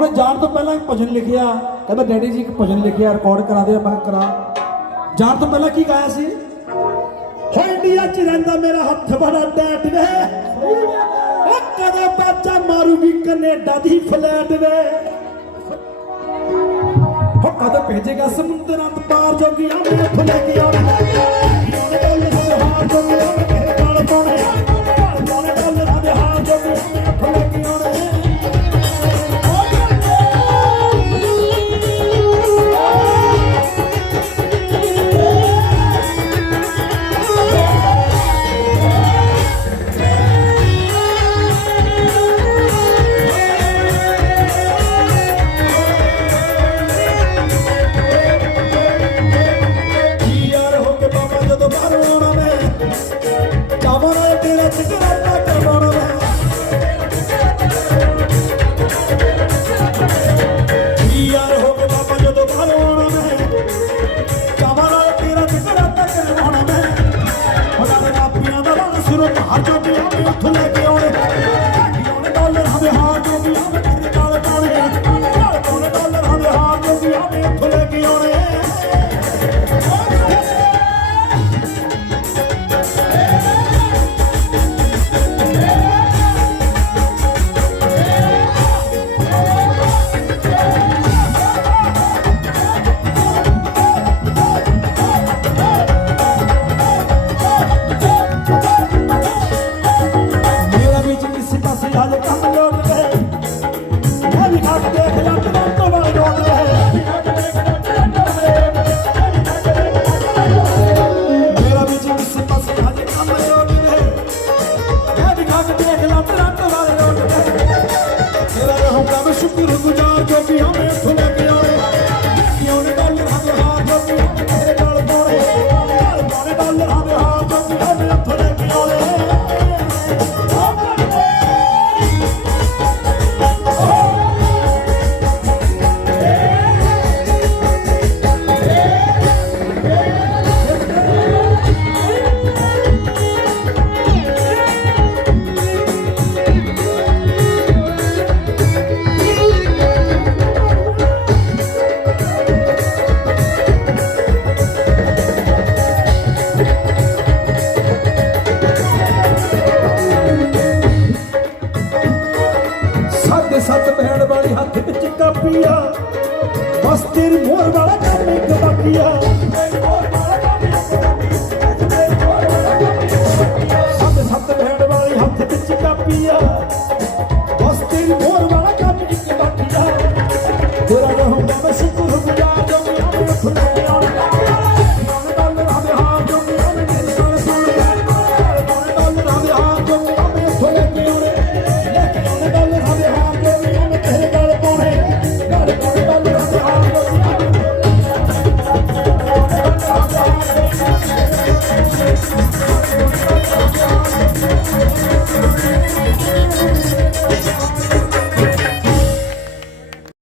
ਹੁਣ ਜਾਣ ਤੋਂ ਪਹਿਲਾਂ ਇੱਕ ਭਜਨ ਲਿਖਿਆ। ਕਹਿੰਦਾ, ਡੈਡੀ ਜੀ, ਇੱਕ ਭਜਨ ਲਿਖਿਆ ਰਿਕਾਰਡ ਕਰਾ ਦੇ ਮੈਂ ਕਰਾ। ਜਾਣ ਤੋਂ ਪਹਿਲਾਂ ਕੀ ਗਾਇਆ ਸੀ? ਹੋ ਇੰਡੀਆ ਚ ਰਹਿੰਦਾ ਮੇਰਾ ਹੱਥ ਬੜਾ ਟੈਟ ਵੇ। ਉਹ ਕਦੋਂ ਬੱਚਾ ਮਾਰੂਗੀ ਕੈਨੇਡਾ ਦੀ ਫਲੈਟ ਵੇ। ਹੋ ਕਦੋਂ ਭੇਜੇਗਾ ਸਮੁੰਦਰਾਂ ਤੋਂ ਪਾਰ ਜੋਗੀਆਂ ਮੈਂ ਉੱਥੋਂ ਲੈ ਧਾਰ ਜੋ ਵੀ ਆਵੇ ਲੈ ਕੇ ਦੇਖ ਲਾਂ ਲੋਟ ਮੇਰਾ ਰਹੂੰਗਾ ਮੈਂ ਸ਼ੁਕਰ ਗੁਜ਼ਾਰ ਜੋ ਵੀ ਹਮੇ ਇੱਥੋਂ ਸੱਤ ਭੈਣ ਵਾਲੀ ਹੱਥ ਵਿੱਚ ਕਾਪੀਆ। ਬਸ ਤੇਰੀ ਮੋਹਰ ਵਾਲਾ ਕੰਮ ਇੱਕ ਬਾਕੀਆ।